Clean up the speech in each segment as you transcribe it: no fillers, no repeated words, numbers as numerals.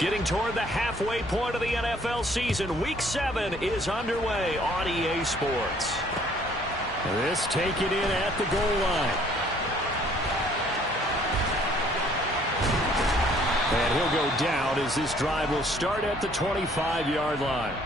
Getting toward the halfway point of the NFL season. Week 7 is underway on EA Sports. This taken in at the goal line. And he'll go down as this drive will start at the 25-yard line.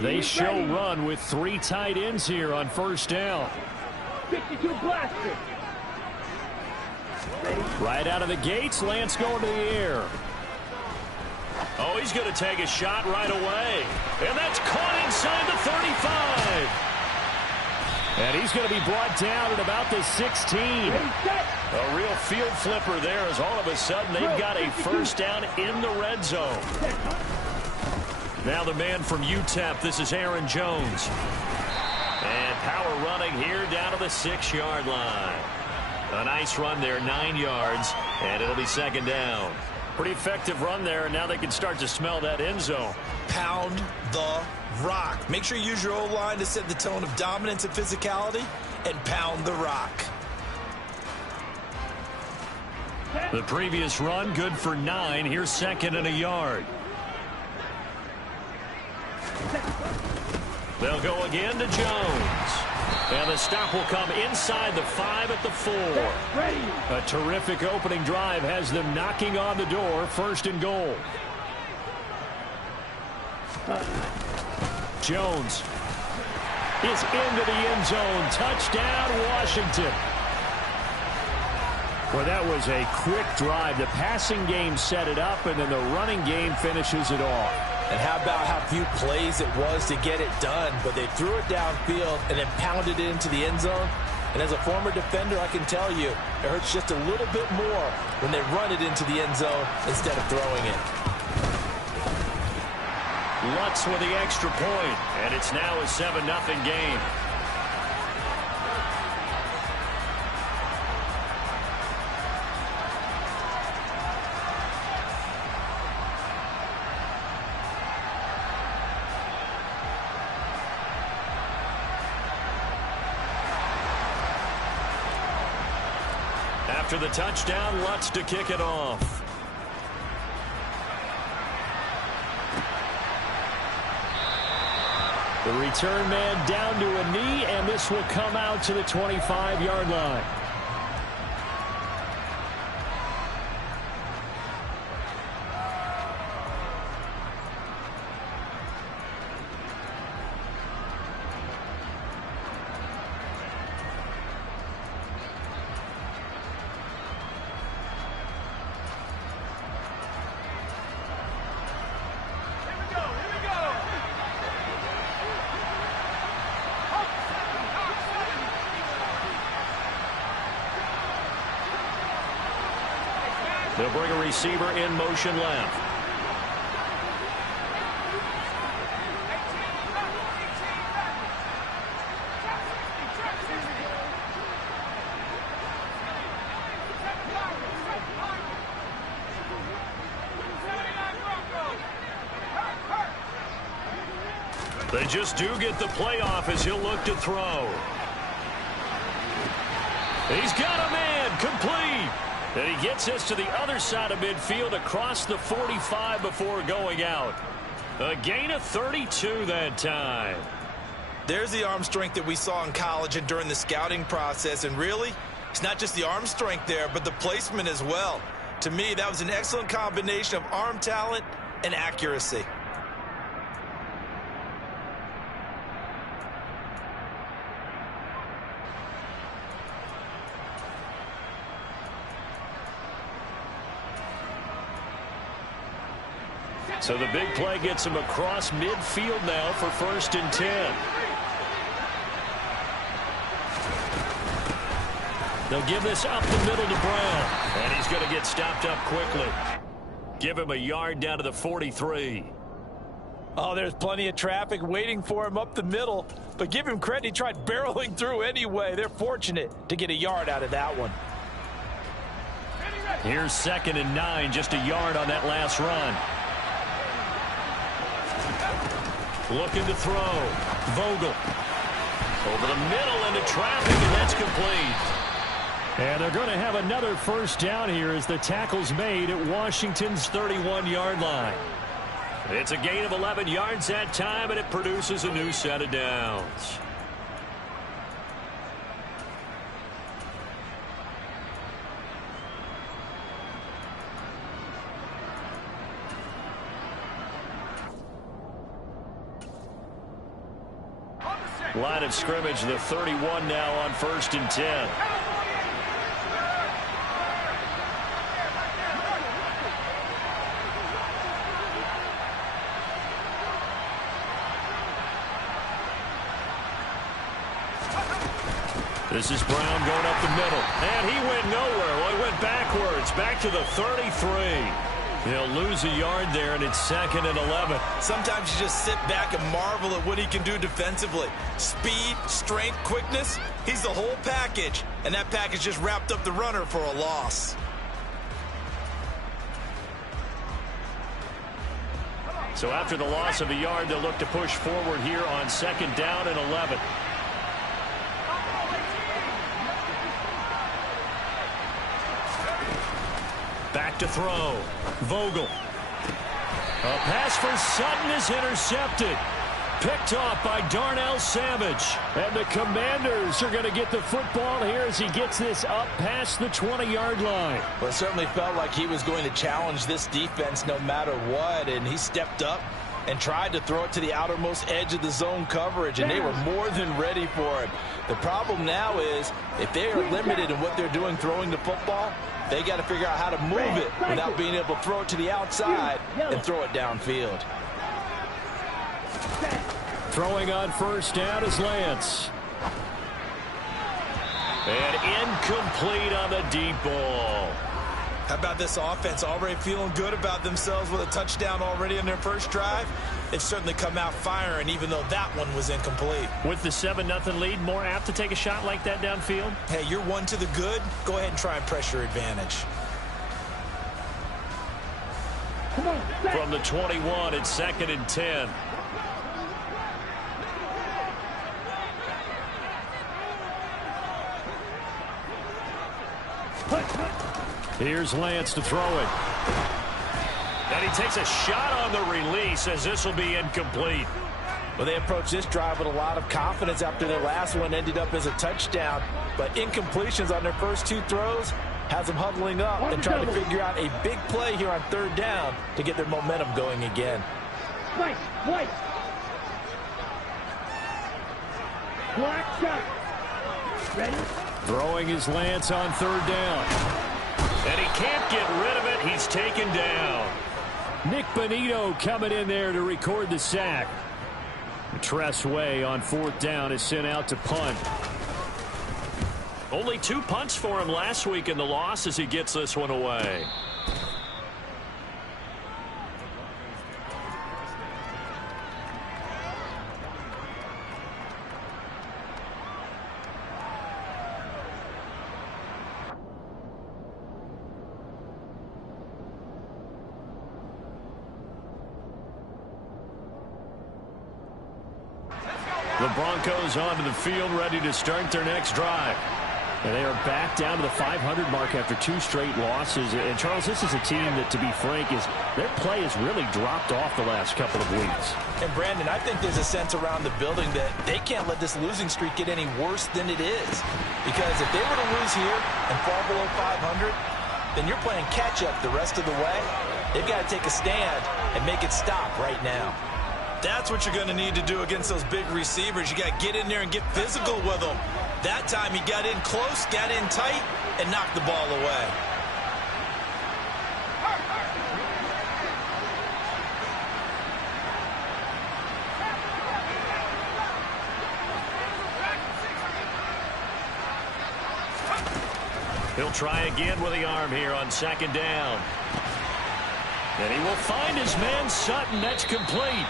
They show run with 3 tight ends here on first down. 52 blaster. Right out of the gates, Lance going to the air. Oh, he's going to take a shot right away. And that's caught inside the 35. And he's going to be brought down at about the 16. A real field flipper there as all of a sudden they've got a first down in the red zone. Now the man from UTEP, this is Aaron Jones. And power running here down to the 6-yard line. A nice run there, 9 yards, and it'll be second down. Pretty effective run there, and now they can start to smell that end zone. Pound the rock. Make sure you use your O-line to set the tone of dominance and physicality, and pound the rock. The previous run, good for 9. Here's second and a yard. They'll go again to Jones. And the stop will come inside the 5 at the 4. A terrific opening drive has them knocking on the door, first and goal. Jones is into the end zone. Touchdown, Washington. Well, that was a quick drive. The passing game set it up, and then the running game finishes it off. And how about how few plays it was to get it done, but they threw it downfield and then pounded it into the end zone. And as a former defender, I can tell you, it hurts just a little bit more when they run it into the end zone instead of throwing it. Lutz with the extra point, and it's now a 7-0 game. After the touchdown, Lutz to kick it off. The return man down to a knee, and this will come out to the 25-yard line. They'll bring a receiver in motion left. They just do get the playoff as he'll look to throw. He's got a man complete. And he gets this to the other side of midfield across the 45 before going out. A gain of 32 that time. There's the arm strength that we saw in college and during the scouting process. And really, it's not just the arm strength there, but the placement as well. To me, that was an excellent combination of arm talent and accuracy. So the big play gets him across midfield now for 1st and 10. They'll give this up the middle to Brown. And he's going to get stopped up quickly. Give him a yard down to the 43. Oh, there's plenty of traffic waiting for him up the middle. But give him credit, he tried barreling through anyway. They're fortunate to get a yard out of that one. Here's 2nd and 9, just a yard on that last run. Looking to throw. Vogel. Over the middle into traffic, and that's complete. And they're going to have another 1st down here as the tackle's made at Washington's 31-yard line. It's a gain of 11 yards that time, and it produces a new set of downs. Line of scrimmage, the 31 now on 1st and 10. This is Brown going up the middle. And he went nowhere. Well, he went backwards. Back to the 33. He'll lose a yard there, and it's 2nd and 11. Sometimes you just sit back and marvel at what he can do defensively. Speed, strength, quickness. He's the whole package. And that package just wrapped up the runner for a loss. So after the loss of a yard, they'll look to push forward here on 2nd down and 11. Back to throw. Vogel. A pass for Sutton is intercepted. Picked off by Darnell Savage. And the Commanders are going to get the football here as he gets this up past the 20-yard line. Well, it certainly felt like he was going to challenge this defense no matter what, and he stepped up and tried to throw it to the outermost edge of the zone coverage, and they were more than ready for it. The problem now is if they are limited in what they're doing throwing the football, they got to figure out how to move it without being able to throw it to the outside and throw it downfield. Throwing on 1st down is Lance. And incomplete on the deep ball. How about this offense already feeling good about themselves with a touchdown already in their first drive? They've certainly come out firing, even though that one was incomplete. With the 7-0 lead, more apt to take a shot like that downfield? Hey, you're one to the good. Go ahead and try and press your advantage. From the 21, it's 2nd and 10. Here's Lance to throw it. And he takes a shot on the release as this will be incomplete. Well, they approached this drive with a lot of confidence after their last one ended up as a touchdown. But incompletions on their first 2 throws has them huddling up and trying to figure out a big play here on 3rd down to get their momentum going again. White. Black shot. Ready? Throwing his Lance on 3rd down. And he can't get rid of it. He's taken down. Nick Bonito coming in there to record the sack. Tress Way on 4th down is sent out to punt. Only 2 punts for him last week in the loss as he gets this one away. the Broncos onto the field, ready to start their next drive. And they are back down to the 500 mark after 2 straight losses. And, Charles, this is a team that, to be frank, their play has really dropped off the last couple of weeks. And, Brandon, I think there's a sense around the building that they can't let this losing streak get any worse than it is. Because if they were to lose here and fall below 500, then you're playing catch-up the rest of the way. They've got to take a stand and make it stop right now. That's what you're going to need to do against those big receivers. You got to get in there and get physical with them. That time he got in close, got in tight, and knocked the ball away. He'll try again with the arm here on 2nd down. And he will find his man Sutton. That's complete.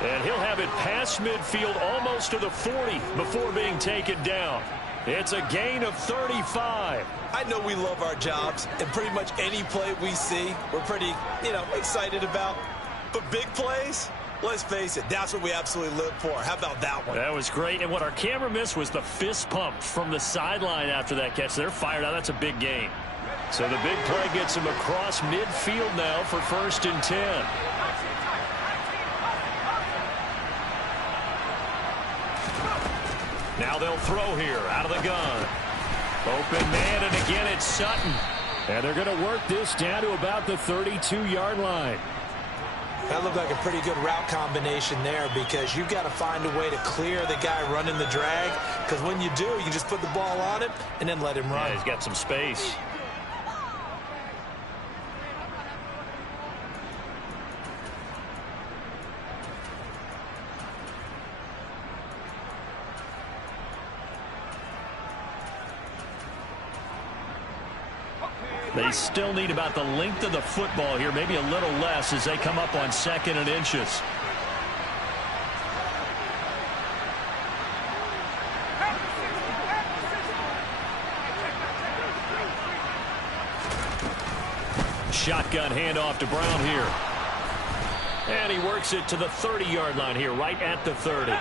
And he'll have it past midfield almost to the 40 before being taken down. It's a gain of 35. I know we love our jobs, and pretty much any play we see, we're pretty, excited about. But big plays, let's face it, that's what we absolutely live for. How about that one? That was great. And what our camera missed was the fist pump from the sideline after that catch. They're fired out. That's a big gain. So the big play gets him across midfield now for 1st and 10. Now they'll throw here out of the gun. Open man, and again it's Sutton. And they're going to work this down to about the 32-yard line. That looked like a pretty good route combination there because you've got to find a way to clear the guy running the drag. Because when you do, you can just put the ball on him and then let him run. Yeah, he's got some space. They still need about the length of the football here, maybe a little less as they come up on 2nd and inches. Shotgun handoff to Brown here. And he works it to the 30-yard line here, right at the 30.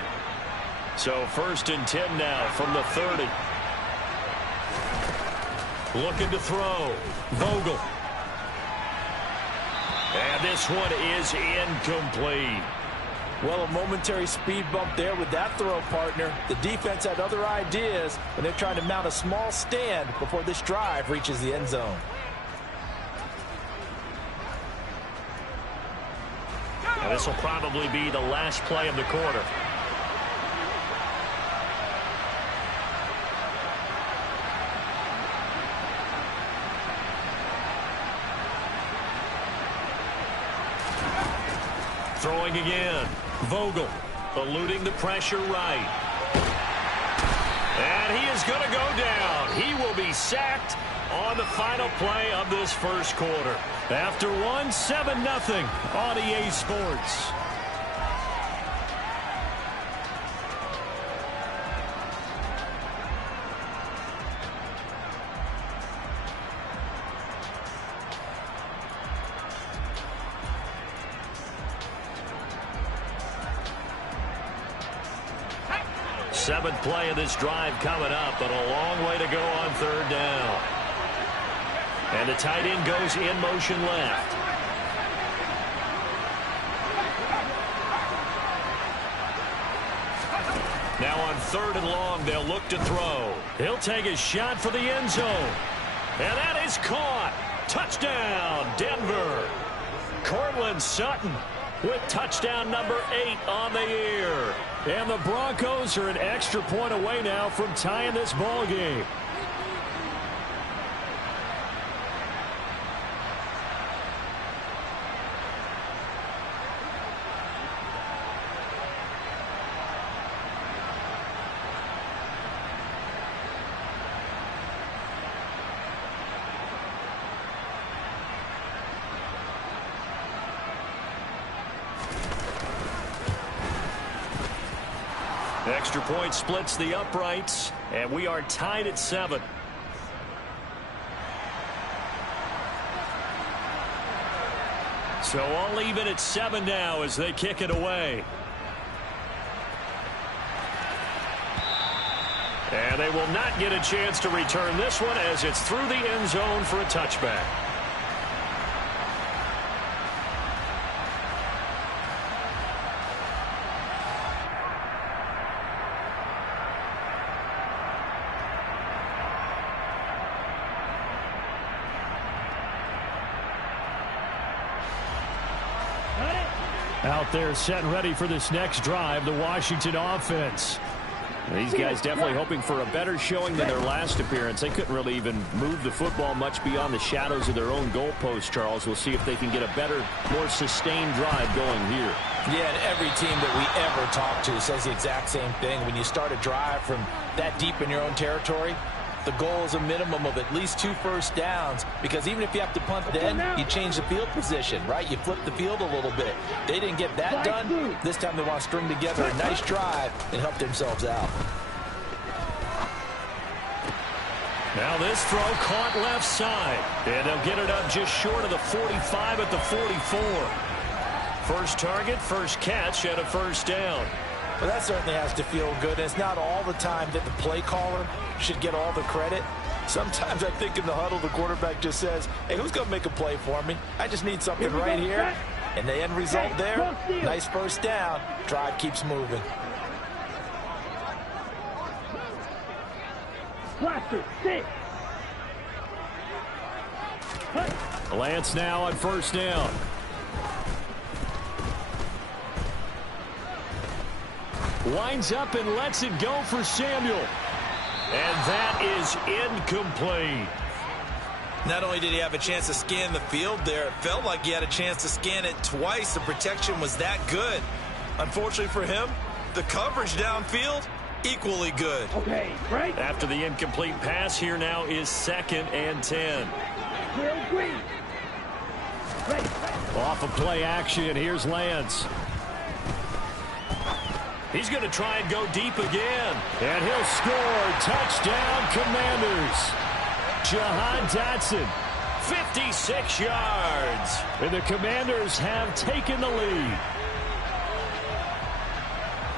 So 1st and 10 now from the 30. Looking to throw. Vogel. And this one is incomplete. Well, a momentary speed bump there with that throw, partner. The defense had other ideas when they're trying to mount a small stand before this drive reaches the end zone. Now this will probably be the last play of the quarter. Throwing again. Vogel eluding the pressure right. And he is going to go down. He will be sacked on the final play of this first quarter. After 7-0 on EA Sports. Seventh play of this drive coming up, but a long way to go on 3rd down. And the tight end goes in motion left. Now on 3rd and long, they'll look to throw. He'll take a shot for the end zone. And that is caught. Touchdown, Denver. Cortland Sutton with touchdown number 8 on the year. And the Broncos are an extra point away now from tying this ball game. Extra point splits the uprights, and we are tied at 7. So all even at 7 now as they kick it away. And they will not get a chance to return this one as it's through the end zone for a touchback. Out there set and ready for this next drive, the Washington offense. These guys definitely hoping for a better showing than their last appearance. They couldn't really even move the football much beyond the shadows of their own goalpost, Charles. We'll see if they can get a better, more sustained drive going here. Yeah, and every team that we ever talk to says the exact same thing. When you start a drive from that deep in your own territory, the goal is a minimum of at least 2 first downs, because even if you have to punt then, you change the field position, right? You flip the field a little bit. They didn't get that done. This time they want to string together a nice drive and help themselves out. Now this throw caught left side, and they'll get it up just short of the 45 at the 44. First target, first catch, and a first down. Well, that certainly has to feel good. It's not all the time that the play caller should get all the credit. Sometimes I think in the huddle, the quarterback just says, hey, who's going to make a play for me? I just need something right here. And the end result there, nice first down. Drive keeps moving. Lance now on first down. Winds up and lets it go for Samuel. And that is incomplete. Not only did he have a chance to scan the field there, it felt like he had a chance to scan it twice. The protection was that good. Unfortunately for him, the coverage downfield, equally good. Okay, right. After the incomplete pass, here now is 2nd and 10. Off of play action, here's Lance. He's going to try and go deep again. And he'll score. Touchdown, Commanders. Jahan Dotson, 56 yards. And the Commanders have taken the lead.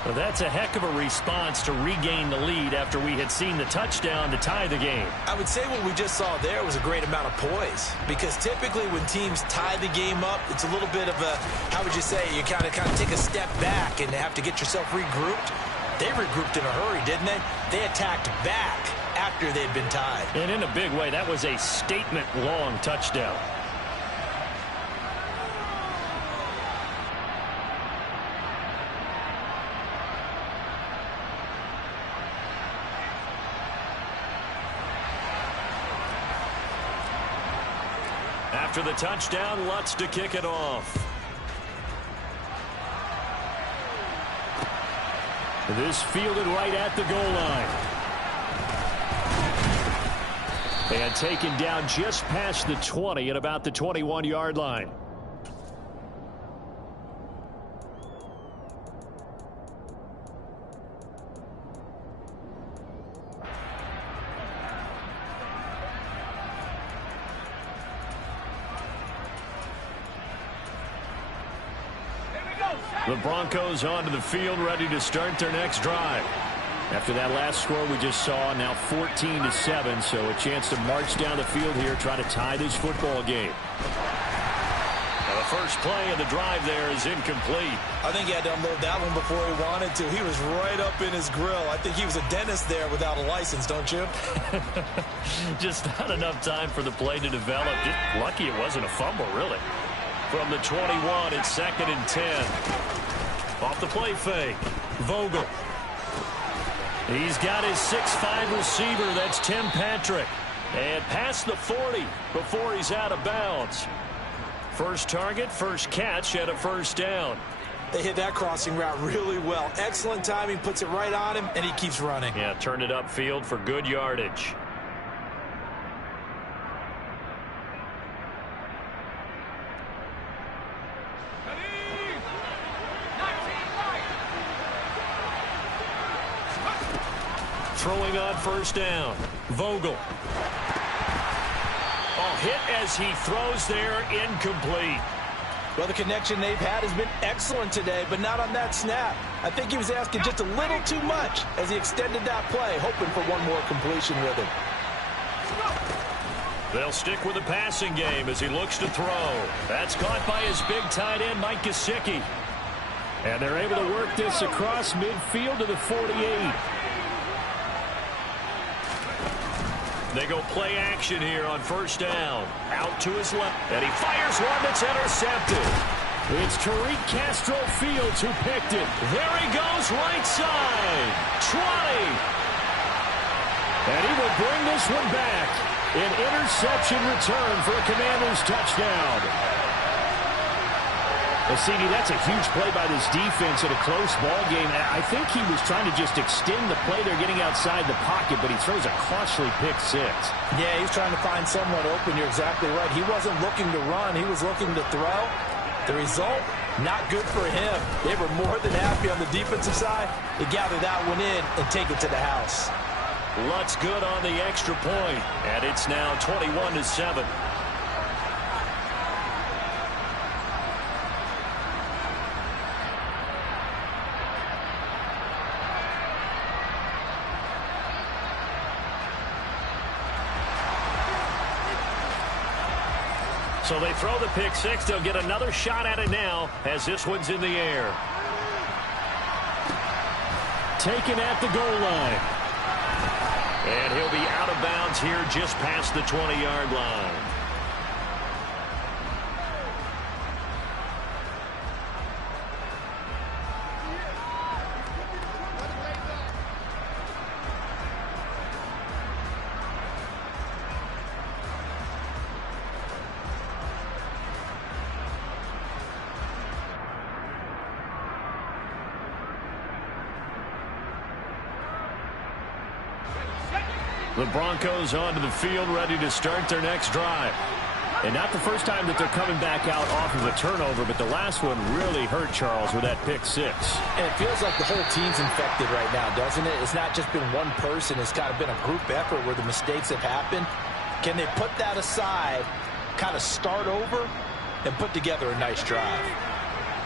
Well, that's a heck of a response to regain the lead after we had seen the touchdown to tie the game. I would say what we just saw there was a great amount of poise, because typically when teams tie the game up, it's a little bit of a, how would you say, you kind of take a step back and have to get yourself regrouped. They regrouped in a hurry, didn't they? They attacked back after they'd been tied. And in a big way, that was a statement-long touchdown. After the touchdown, Lutz to kick it off. This fielded right at the goal line. And taken down just past the 20 at about the 21-yard line. The Broncos onto the field, ready to start their next drive. After that last score we just saw, now 14-7, so a chance to march down the field here, try to tie this football game. Now the first play of the drive there is incomplete. I think he had to unload that one before he wanted to. He was right up in his grill. I think he was a dentist there without a license, don't you? Just not enough time for the play to develop. Just lucky it wasn't a fumble, really. From the 21, it's 2nd and 10. Off the play fake, Vogel. He's got his 6'5" receiver, that's Tim Patrick. And past the 40 before he's out of bounds. First target, first catch, and a first down. They hit that crossing route really well. Excellent timing, puts it right on him, and he keeps running. Yeah, turned it upfield for good yardage. Throwing on first down, Vogel. Oh, hit as he throws there, incomplete. Well, the connection they've had has been excellent today, but not on that snap. I think he was asking just a little too much as he extended that play, hoping for one more completion with him. They'll stick with the passing game as he looks to throw. That's caught by his big tight end, Mike Gesicki. And they're able to work this across midfield to the 48. They go play action here on first down. Out to his left. And he fires one that's intercepted. It's Tariq Castro Fields who picked it. There he goes, right side. 20. And he will bring this one back. An interception return for a Commanders touchdown. Well, CD, that's a huge play by this defense in a close ball game. I think he was trying to just extend the play. They're getting outside the pocket, but he throws a costly pick six. Yeah, he's trying to find someone open. You're exactly right. He wasn't looking to run. He was looking to throw. The result, not good for him. They were more than happy on the defensive side to gather that one in and take it to the house. Lutz good on the extra point, and it's now 21-7. So they throw the pick six. They'll get another shot at it now as this one's in the air. Taken at the goal line. And he'll be out of bounds here just past the 20-yard line. The Broncos onto the field, ready to start their next drive. And not the first time that they're coming back out off of a turnover, but the last one really hurt Charles with that pick six. And it feels like the whole team's infected right now, doesn't it? It's not just been one person. It's kind of been a group effort where the mistakes have happened. Can they put that aside, kind of start over, and put together a nice drive?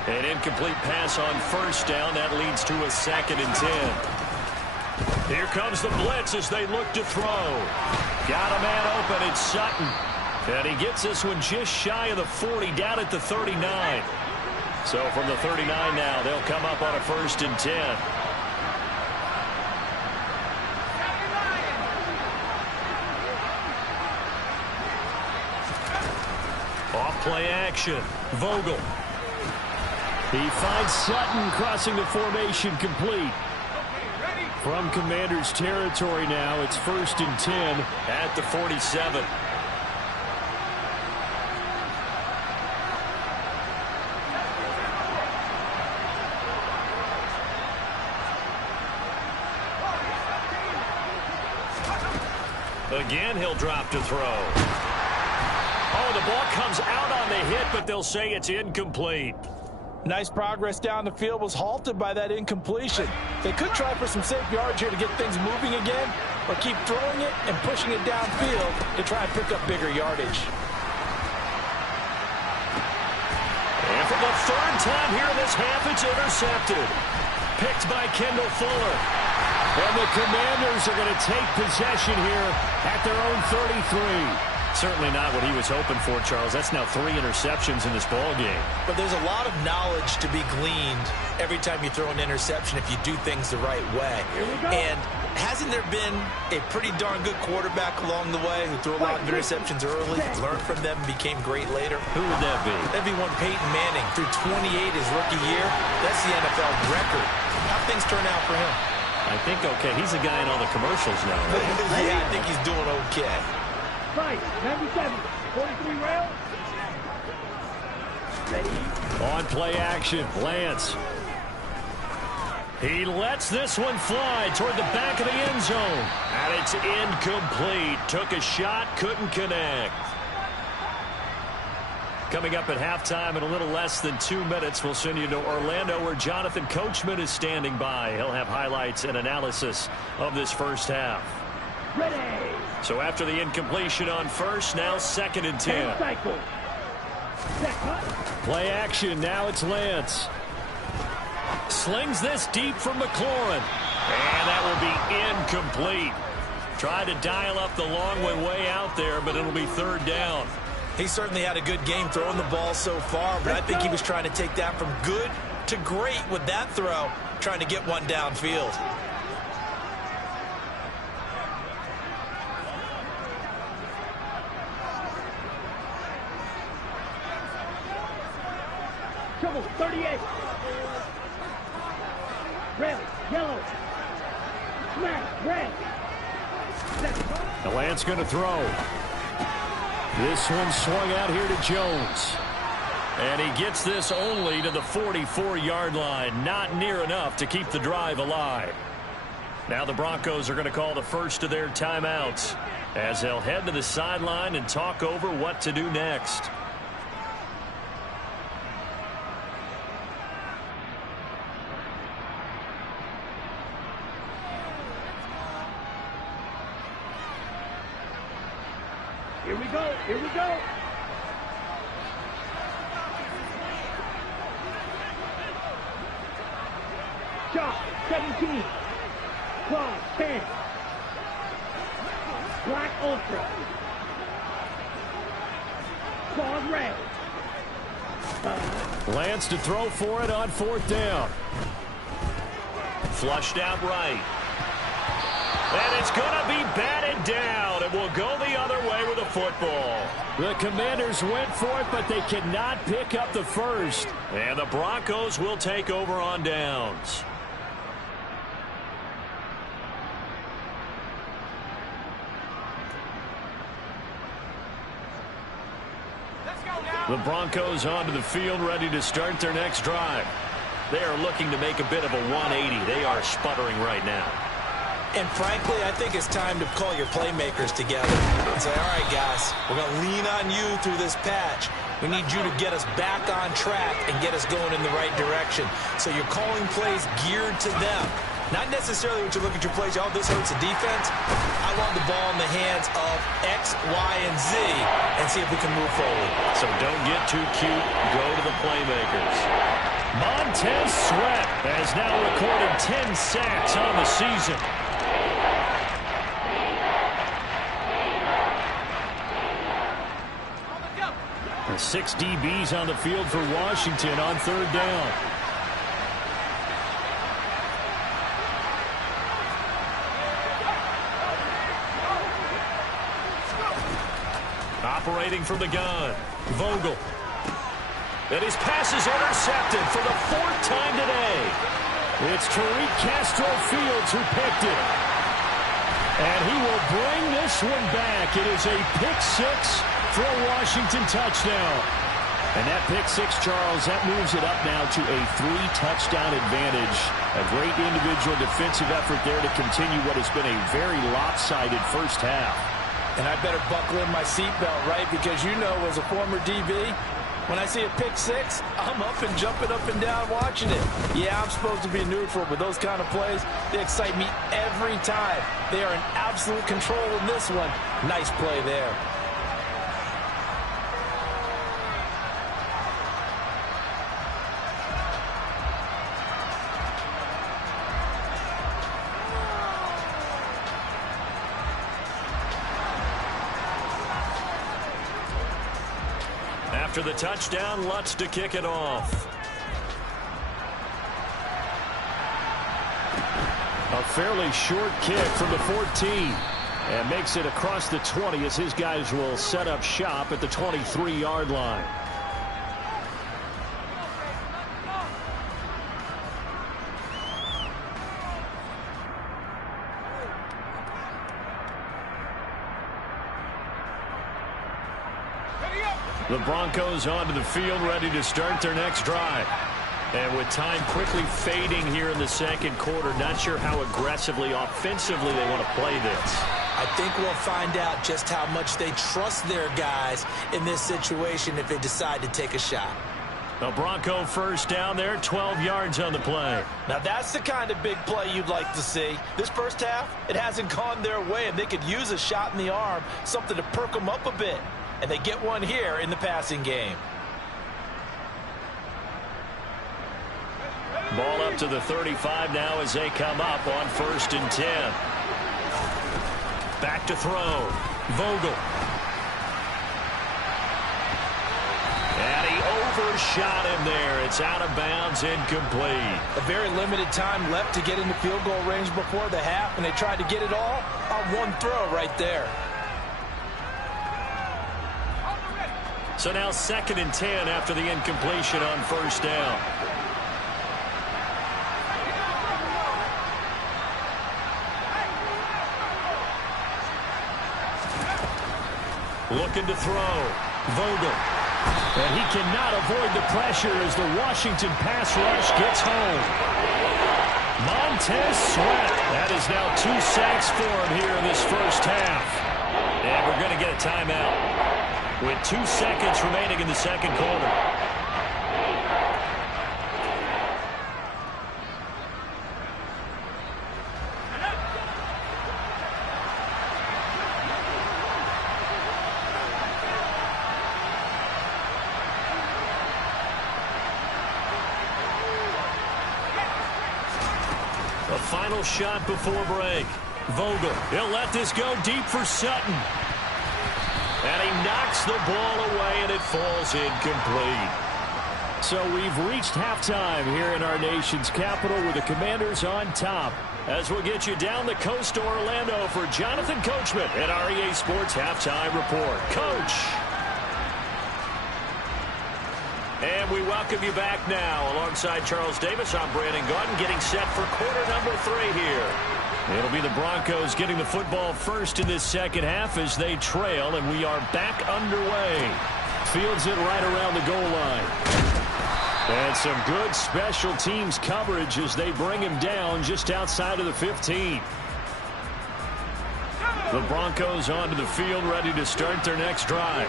An incomplete pass on first down. That leads to a 2nd and 10. Here comes the blitz as they look to throw. Got a man open. It's Sutton. And he gets this one just shy of the 40, down at the 39. So from the 39 now, they'll come up on a 1st and 10. Off play action. Vogel. He finds Sutton crossing the formation complete. From Commanders territory now, it's 1st and 10 at the 47. Again, he'll drop to throw. Oh, the ball comes out on the hit, but they'll say it's incomplete. Nice progress down the field was halted by that incompletion. They could try for some safe yards here to get things moving again, or keep throwing it and pushing it downfield to try and pick up bigger yardage. And for the 3rd time here in this half, it's intercepted. Picked by Kendall Fuller. And the Commanders are going to take possession here at their own 33. Certainly not what he was hoping for, Charles. That's now 3 interceptions in this ball game. But there's a lot of knowledge to be gleaned every time you throw an interception if you do things the right way. And hasn't there been a pretty darn good quarterback along the way who threw a lot of interceptions early, learned from them, became great later? Who would that be? That'd be one Peyton Manning. Threw 28 his rookie year. That's the NFL record. How things turn out for him? I think okay. He's the guy in all the commercials now, right? Yeah, I think he's doing okay. Right, 97, 43 rail. Ready. On play action, Lance. He lets this one fly toward the back of the end zone. And it's incomplete. Took a shot, couldn't connect. Coming up at halftime in a little less than 2 minutes, we'll send you to Orlando where Jonathan Coachman is standing by. He'll have highlights and analysis of this first half. Ready. So after the incompletion on first, now 2nd and 10. Cycle. Set cut. Play action. Now it's Lance. Slings this deep from McLaurin. And that will be incomplete. Tried to dial up the long way out there, but it'll be third down. He certainly had a good game throwing the ball so far, but I think he was trying to take that from good to great with that throw, trying to get one downfield. Trouble, 38. Red, yellow. Smash, red. The Lance going to throw. This one swung out here to Jones. And he gets this only to the 44-yard line. Not near enough to keep the drive alive. Now the Broncos are going to call the first of their timeouts as they'll head to the sideline and talk over what to do next. Here we go, here we go. Chop, 17. Claw, 10. Black Ultra. Claw, red. Lance to throw for it on fourth down. Flushed out right. And it's going to be batted down. It will go the other way with the football. The Commanders went for it, but they cannot pick up the first. And the Broncos will take over on downs. The Broncos onto the field, ready to start their next drive. They are looking to make a bit of a 180. They are sputtering right now. And frankly, I think it's time to call your playmakers together and say, all right, guys, we're going to lean on you through this patch. We need you to get us back on track and get us going in the right direction. So you're calling plays geared to them. Not necessarily what you look at your plays, oh, this hurts the defense. I want the ball in the hands of X, Y, and Z and see if we can move forward. So don't get too cute. Go to the playmakers. Montez Sweat has now recorded 10 sacks on the season. The 6 DBs on the field for Washington on third down. Operating from the gun, Vogel. And his pass is intercepted for the 4th time today. It's Tariq Castro-Fields who picked it. And he will bring this one back. It is a pick 6 for a Washington touchdown. And that pick 6, Charles, that moves it up now to a 3-touchdown advantage. A great individual defensive effort there to continue what has been a very lopsided first half. And I better buckle in my seatbelt, right? Because you know, as a former DB, when I see a pick 6, I'm up and jumping up and down watching it. Yeah, I'm supposed to be neutral, but those kind of plays, they excite me every time. They are in absolute control in this one. Nice play there. After the touchdown, Lutz to kick it off. A fairly short kick from the 14. And makes it across the 20 as his guys will set up shop at the 23-yard line. The Broncos onto the field, ready to start their next drive. And with time quickly fading here in the second quarter, not sure how aggressively, offensively they want to play this. I think we'll find out just how much they trust their guys in this situation if they decide to take a shot. The Bronco first down there, 12 yards on the play. Now that's the kind of big play you'd like to see. This first half, it hasn't gone their way, and they could use a shot in the arm, something to perk them up a bit. And they get one here in the passing game. Ball up to the 35 now as they come up on 1st and 10. Back to throw. Vogel. And he overshot him there. It's out of bounds, incomplete. A very limited time left to get into field goal range before the half, and they tried to get it all on one throw right there. So now 2nd and 10 after the incompletion on 1st down. Looking to throw. Vogel. And he cannot avoid the pressure as the Washington pass rush gets home. Montez Sweat. That is now 2 sacks for him here in this first half. And we're going to get a timeout with 2 seconds remaining in the second quarter. A final shot before break. Vogel, he'll let this go deep for Sutton. And he knocks the ball away, and it falls incomplete. So we've reached halftime here in our nation's capital with the Commanders on top. As we'll get you down the coast to Orlando for Jonathan Coachman at our EA Sports Halftime Report. Coach. And we welcome you back now. Alongside Charles Davis, I'm Brandon Gaudin, getting set for quarter number 3 here. It'll be the Broncos getting the football first in this second half as they trail, and we are back underway. Fields it right around the goal line. And some good special teams coverage as they bring him down just outside of the 15. The Broncos onto the field, ready to start their next drive.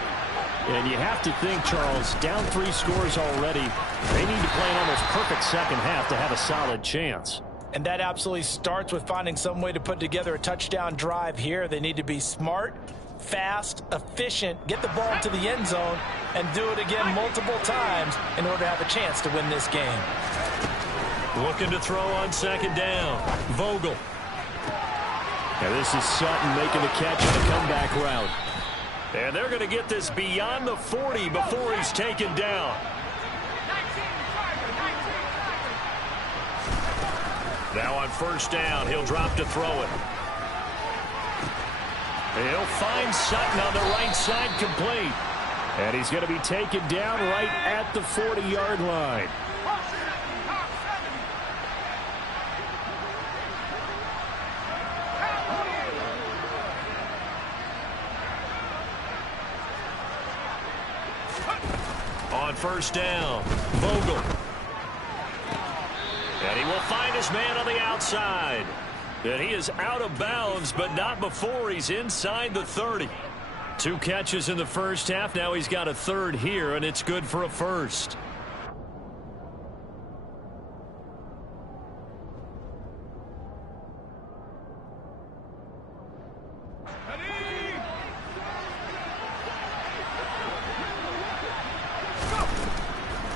And you have to think, Charles, down 3 scores already. They need to play an almost perfect second half to have a solid chance. And that absolutely starts with finding some way to put together a touchdown drive here. They need to be smart, fast, efficient, get the ball into the end zone, and do it again multiple times in order to have a chance to win this game. Looking to throw on 2nd down. Vogel. Now this is Sutton making the catch on the comeback route. And they're going to get this beyond the 40 before he's taken down. Now on 1st down, he'll drop to throw it. He'll find Sutton on the right side, complete. And he's going to be taken down right at the 40-yard line. On 1st down, Vogel. And he will find his man on the outside. And he is out of bounds, but not before he's inside the 30. 2 catches in the first half. Now he's got a 3rd here, and it's good for a 1st.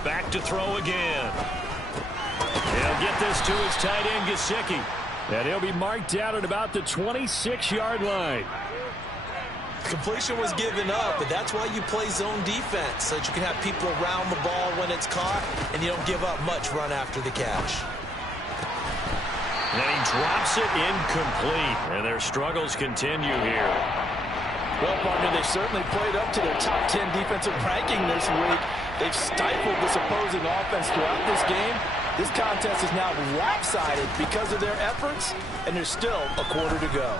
Back to throw again. He'll get this to his tight end, Gesicki. And he'll be marked down at about the 26-yard line. Completion was given up, but that's why you play zone defense, so that you can have people around the ball when it's caught, and you don't give up much run after the catch. And he drops it incomplete, and their struggles continue here. Well, partner, they certainly played up to their top 10 defensive ranking this week. They've stifled this opposing offense throughout this game. This contest is now lopsided because of their efforts, and there's still a quarter to go.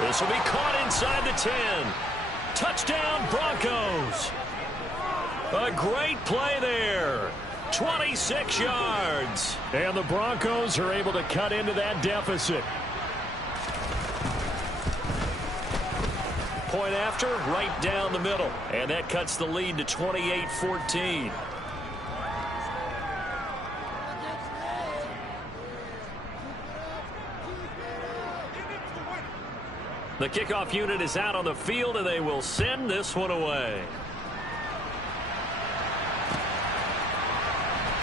This will be caught inside the 10. Touchdown, Broncos. A great play there. 26 yards. And the Broncos are able to cut into that deficit. Point after, right down the middle. And that cuts the lead to 28-14. The kickoff unit is out on the field, and they will send this one away.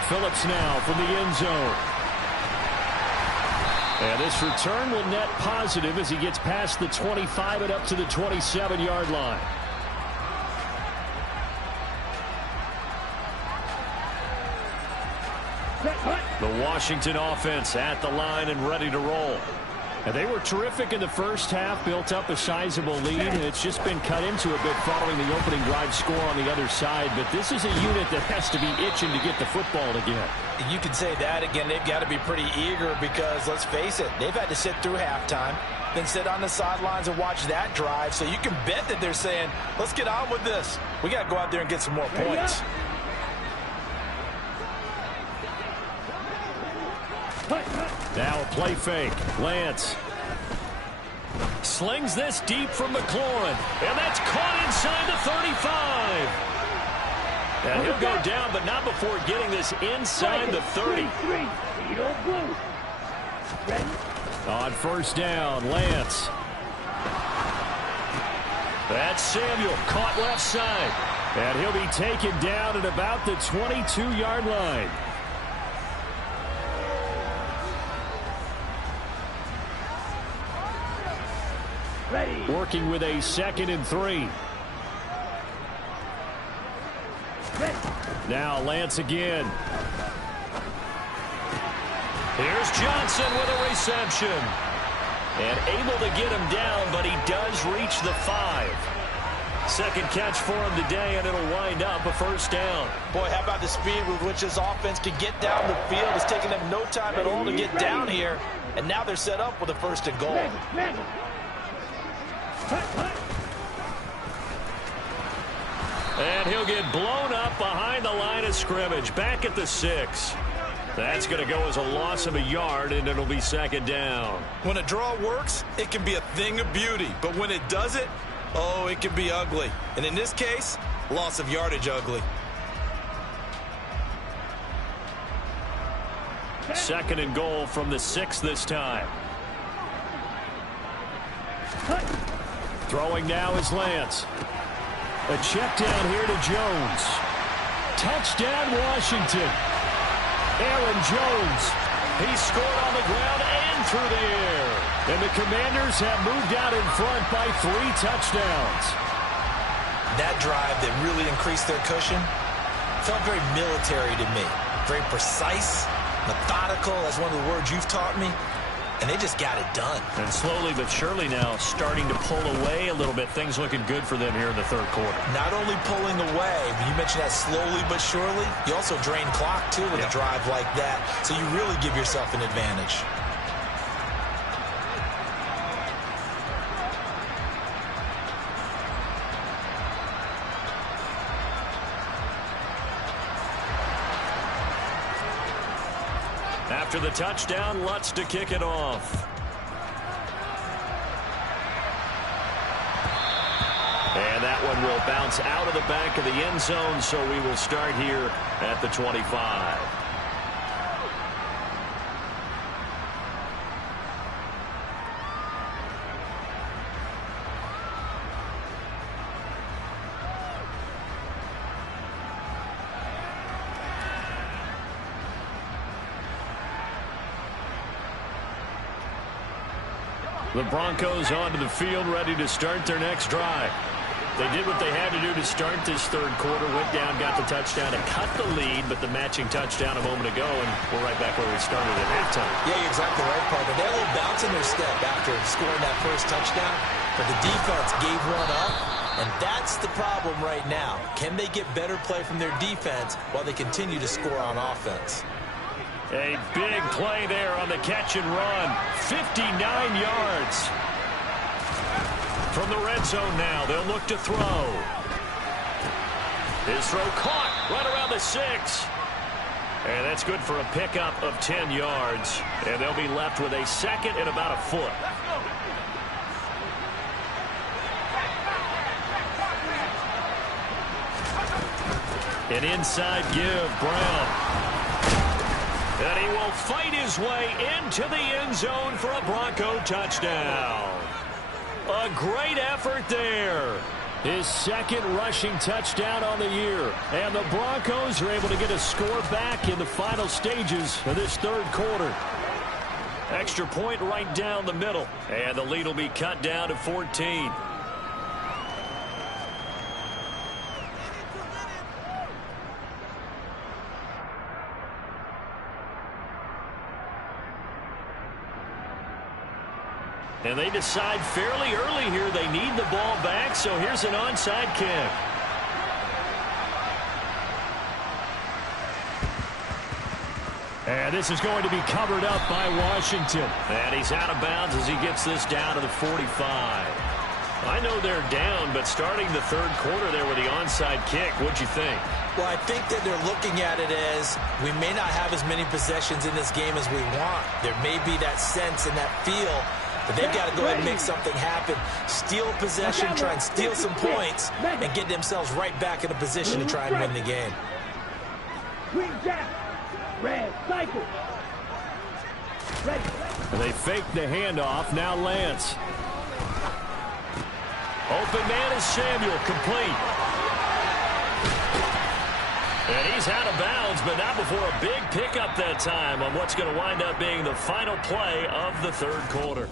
Phillips now from the end zone. And this return will net positive as he gets past the 25 and up to the 27-yard line. The Washington offense at the line and ready to roll. And they were terrific in the first half, built up a sizable lead, and it's just been cut into a bit following the opening drive score on the other side. But this is a unit that has to be itching to get the football again. You can say that again. They've got to be pretty eager because, let's face it, they've had to sit through halftime, then sit on the sidelines and watch that drive. So you can bet that they're saying, let's get on with this. We got to go out there and get some more points. Now a play fake. Lance slings this deep from McLaurin, and that's caught inside the 35. And he'll go down, but not before getting this inside the 30. On first down, Lance. That's Samuel, caught left side. And he'll be taken down at about the 22-yard line. Working with a 2nd and 3. Now Lance again. Here's Johnson with a reception. And able to get him down, but he does reach the 5. Second catch for him today, and it'll wind up a first down. Boy, how about the speed with which this offense can get down the field? It's taken them no time at all to get down here. And now they're set up with a 1st and goal. And he'll get blown up behind the line of scrimmage. Back at the 6. That's going to go as a loss of a yard, and it'll be 2nd down. When a draw works, it can be a thing of beauty. But when it doesn't, oh, it can be ugly. And in this case, loss of yardage ugly. 2nd and goal from the 6 this time. Throwing now is Lance. A check down here to Jones. Touchdown, Washington. Aaron Jones. He scored on the ground and through the air. And the Commanders have moved out in front by 3 touchdowns. That drive that really increased their cushion felt very military to me. Very precise, methodical. That's one of the words you've taught me. And they just got it done. And slowly but surely now starting to pull away a little bit. Things looking good for them here in the 3rd quarter. Not only pulling away, but you mentioned that slowly but surely. You also drain clock, too, with a drive like that. So you really give yourself an advantage. After the touchdown, Lutz to kick it off. And that one will bounce out of the back of the end zone, so we will start here at the 25. The Broncos onto the field, ready to start their next drive. They did what they had to do to start this 3rd quarter, went down, got the touchdown, and cut the lead, but the matching touchdown a moment ago, and we're right back where we started at halftime. Yeah, you're exactly right, partner. They had a little bounce in their step after scoring that first touchdown, but the defense gave one up, and that's the problem right now. Can they get better play from their defense while they continue to score on offense? A big play there on the catch and run. 59 yards. From the red zone now, they'll look to throw. His throw caught right around the 6. And that's good for a pickup of 10 yards. And they'll be left with a 2nd and about a foot. An inside give, Brown. And he will fight his way into the end zone for a Bronco touchdown. A great effort there. His second rushing touchdown on the year. And the Broncos are able to get a score back in the final stages of this third quarter. Extra point right down the middle. And the lead will be cut down to 14. And they decide fairly early here they need the ball back, so here's an onside kick. And this is going to be covered up by Washington. And he's out of bounds as he gets this down to the 45. I know they're down, but starting the third quarter there with the onside kick, what'd you think? Well, I think that they're looking at it as we may not have as many possessions in this game as we want. There may be that sense and that feel that they've got to go ahead and make something happen. Steal possession, try and steal some points, and get themselves right back in a position to try and win the game. Green jack. Red cycle. Ready. And they fake the handoff. Now Lance. Open man is Samuel, complete. And he's out of bounds, but not before a big pickup that time on what's going to wind up being the final play of the third quarter.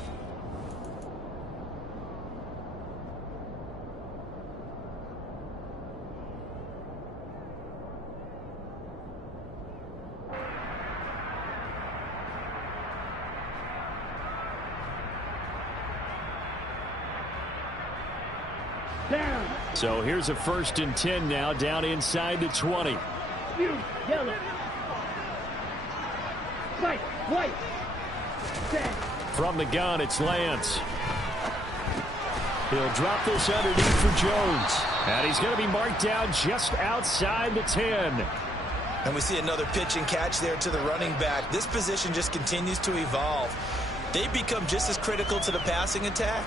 Down. So here's a 1st and 10 now, down inside the 20. You. Yellow. White. White. Set. From the gun, it's Lance. He'll drop this underneath for Jones. And he's going to be marked down just outside the 10. And we see another pitch and catch there to the running back. This position just continues to evolve. They become just as critical to the passing attack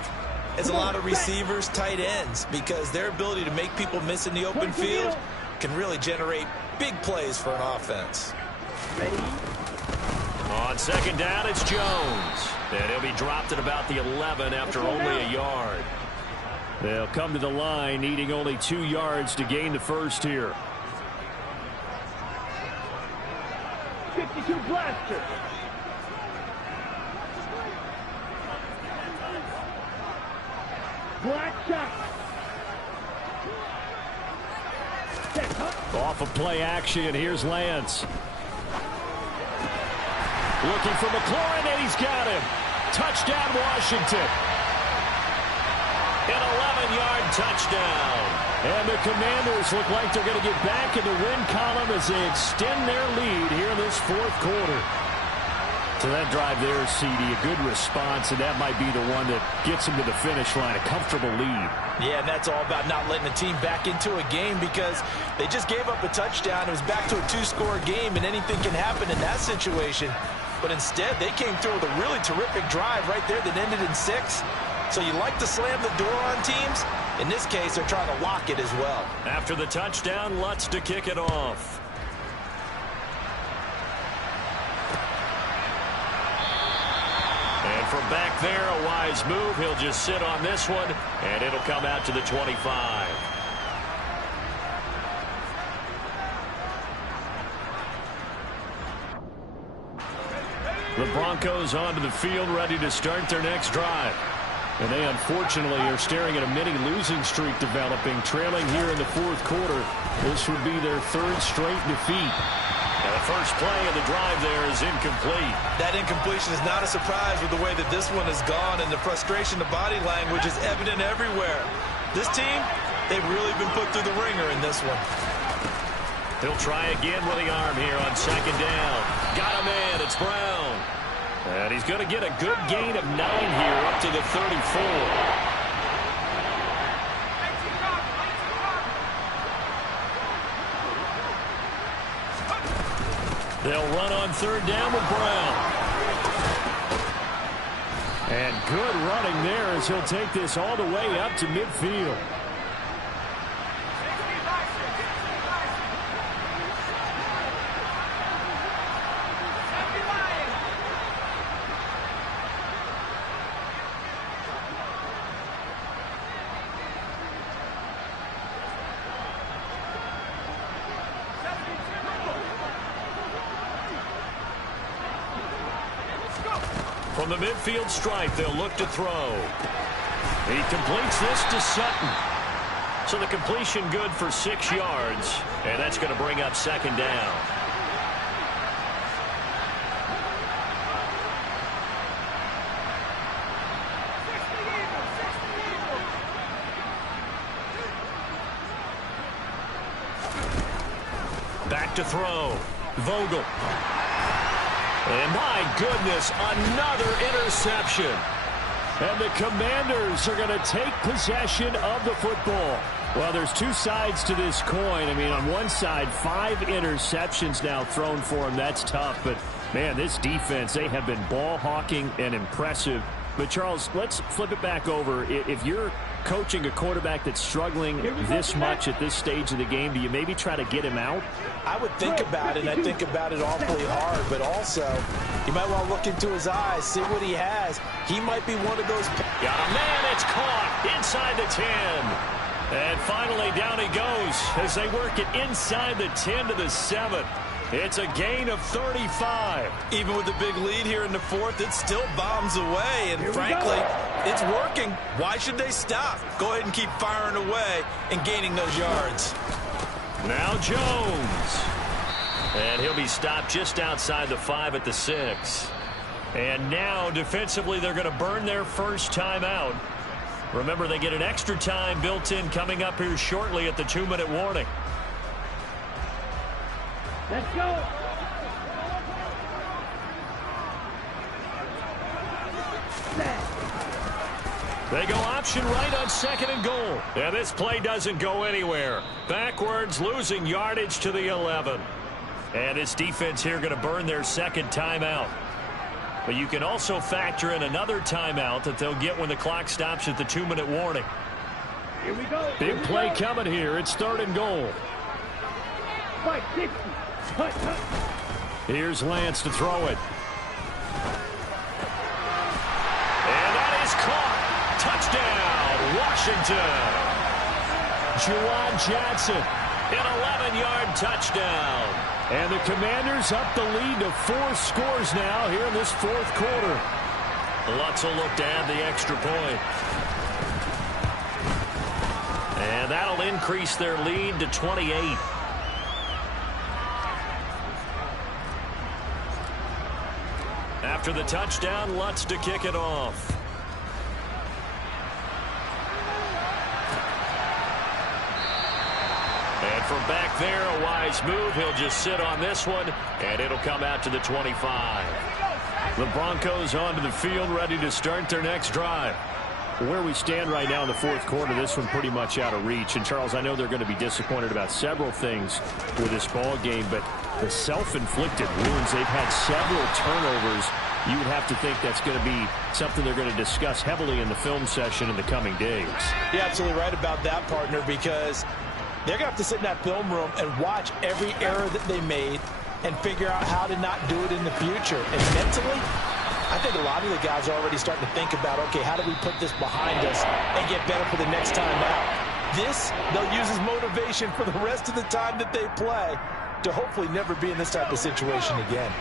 as a lot of receivers, tight ends, because their ability to make people miss in the open field can really generate big plays for an offense. Ready. On second down, it's Jones. And he'll be dropped at about the 11 after only a yard. They'll come to the line, needing only 2 yards to gain the first here. 52 blaster. Black shot. Set up. Off of play action, here's Lance. Looking for McLaurin, and he's got him. Touchdown, Washington. An 11-yard touchdown. And the Commanders look like they're going to get back in the win column as they extend their lead here in this fourth quarter. So that drive there, CD, a good response, and that might be the one that gets them to the finish line, a comfortable lead. Yeah, and that's all about not letting the team back into a game because they just gave up a touchdown. It was back to a 2-score game, and anything can happen in that situation. But instead, they came through with a really terrific drive right there that ended in 6. So you like to slam the door on teams. In this case, they're trying to lock it as well. After the touchdown, Lutz to kick it off. And from back there, a wise move. He'll just sit on this one, and it'll come out to the 25. The Broncos onto the field, ready to start their next drive. And they unfortunately are staring at a mini losing streak developing, trailing here in the fourth quarter. This would be their 3rd straight defeat. And the first play of the drive there is incomplete. That incompletion is not a surprise with the way that this one has gone, and the frustration, the body language is evident everywhere. This team, they've really been put through the ringer in this one. He'll try again with the arm here on second down. Got him in. It's Brown. And he's going to get a good gain of 9 here up to the 34. They'll run on third down with Brown. And good running there as he'll take this all the way up to midfield. From the midfield stripe, they'll look to throw. He completes this to Sutton. So the completion good for 6 yards, and that's going to bring up second down. Back to throw. Vogel. And my goodness, another interception. And the Commanders are going to take possession of the football. Well, there's two sides to this coin. I mean, on one side, 5 interceptions now thrown for him. That's tough. But, man, this defense, they have been ball hawking and impressive. But, Charles, let's flip it back over. If you're coaching a quarterback that's struggling this much at this stage of the game, do you maybe try to get him out? I would think about it, and I think about it awfully hard. But also, you might want to look into his eyes, see what he has. He might be one of those. Got a man, it's caught inside the 10. And finally, down he goes as they work it inside the 10 to the 7. It's a gain of 35. Even with the big lead here in the 4th, it still bombs away. And frankly, it's working. Why should they stop? Go ahead and keep firing away and gaining those yards. Now Jones. And he'll be stopped just outside the 5 at the 6. And now, defensively, they're going to burn their first timeout. Remember, they get an extra time built in coming up here shortly at the 2-minute warning. Let's go. They go option right on 2nd and goal. And this play doesn't go anywhere. Backwards, losing yardage to the 11. And this defense here going to burn their second timeout. But you can also factor in another timeout that they'll get when the clock stops at the 2-minute warning. Here we go. Big play coming here. It's 3rd and goal. 560. Here's Lance to throw it. And that is caught. Touchdown, Washington. Juwan Johnson. An 11-yard touchdown. And the Commanders up the lead to 4 scores now here in this 4th quarter. Lutz will look to add the extra point. And that'll increase their lead to 28. After the touchdown, Lutz to kick it off. And from back there, a wise move. He'll just sit on this one, and it'll come out to the 25. The Broncos onto the field, ready to start their next drive. Where we stand right now in the 4th quarter, this one pretty much out of reach. And, Charles, I know they're going to be disappointed about several things with this ball game, but the self-inflicted wounds, they've had several turnovers. You would have to think that's going to be something they're going to discuss heavily in the film session in the coming days. You're absolutely right about that, partner, because they're going to have to sit in that film room and watch every error that they made and figure out how to not do it in the future. And mentally, I think a lot of the guys are already starting to think about, okay, how do we put this behind us and get better for the next time out? This, they'll use as motivation for the rest of the time that they play to hopefully never be in this type of situation again.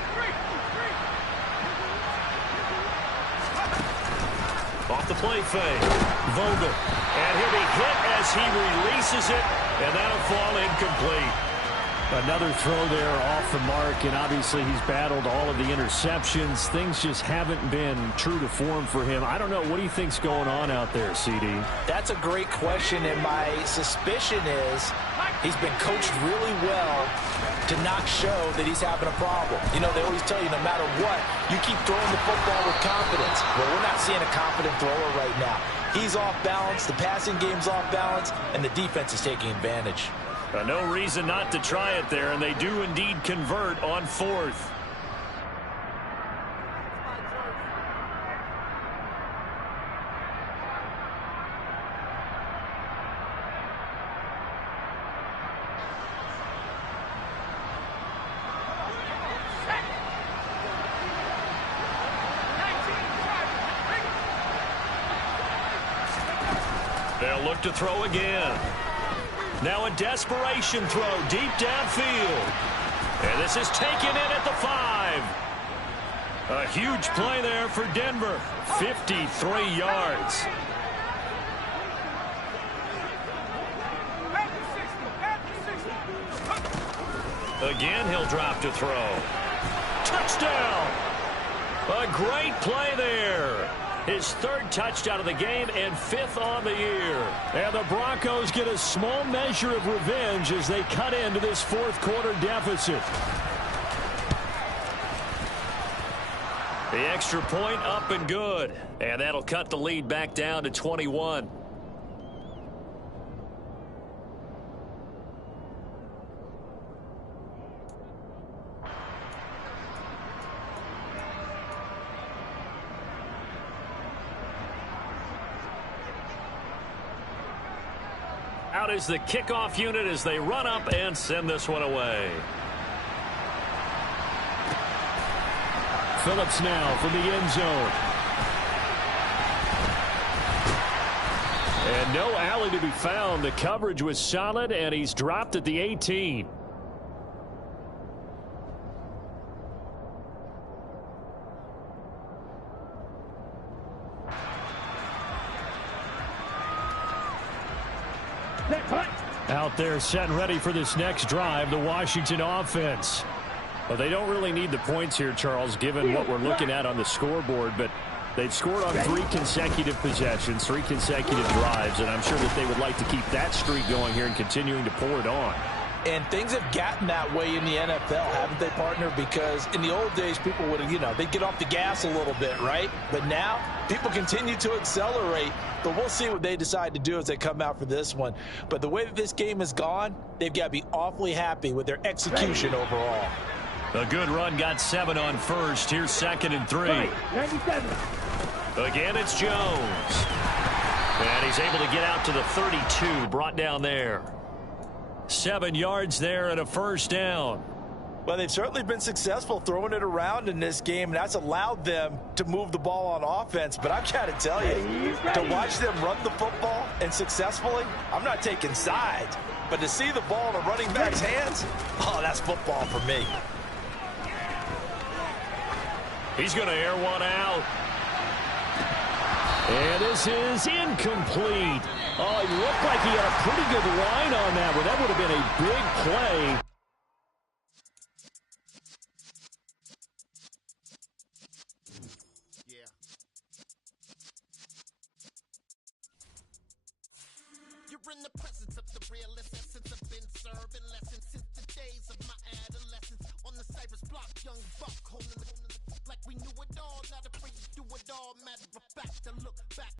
Off the play fake. Vogel. And he'll be hit as he releases it, and that'll fall incomplete. Another throw there off the mark, and obviously he's battled all of the interceptions. Things just haven't been true to form for him. I don't know. What do you think's going on out there, CD? That's a great question, and my suspicion is he's been coached really well to not show that he's having a problem. You know, they always tell you no matter what, you keep throwing the football with confidence. Well, we're not seeing a confident thrower right now. He's off balance, the passing game's off balance, and the defense is taking advantage. No reason not to try it there, and they do indeed convert on 4th. They'll look to throw again. Now a desperation throw deep downfield. And this is taken in at the 5. A huge play there for Denver. 53 yards. Again, he'll drop to throw. Touchdown! A great play there. His third touchdown of the game and fifth on the year. And the Broncos get a small measure of revenge as they cut into this fourth quarter deficit. The extra point up and good. And that'll cut the lead back down to 21. Out is the kickoff unit as they run up and send this one away. Phillips now from the end zone. And no alley to be found. The coverage was solid, and he's dropped at the 18. Out there set and ready for this next drive, the Washington offense. Well, they don't really need the points here, Charles, given what we're looking at on the scoreboard, but they've scored on 3 consecutive possessions, 3 consecutive drives, and I'm sure that they would like to keep that streak going here and continuing to pour it on. And things have gotten that way in the NFL, haven't they, partner? Because in the old days, people would have, they'd get off the gas a little bit, right? But now, people continue to accelerate. But we'll see what they decide to do as they come out for this one. But the way that this game has gone, they've got to be awfully happy with their execution overall. A good run got 7 on first. Here's 2nd and 3. 97. Again, it's Jones. And he's able to get out to the 32, brought down there. 7 yards there and a first down. Well, they've certainly been successful throwing it around in this game, and that's allowed them to move the ball on offense. But I've got to tell you, to watch them run the football and successfully, I'm not taking sides. But to see the ball in a running back's hands, oh, that's football for me. He's going to air one out. And this is incomplete. Oh, it looked like he had a pretty good line on that one. That would have been a big play. You're in the presence of the realest essence. I've been serving lessons since the days of my adolescence. On the Cypress block, young buck holding the like we knew it all. Not afraid to do it all. Matter of fact, to look back.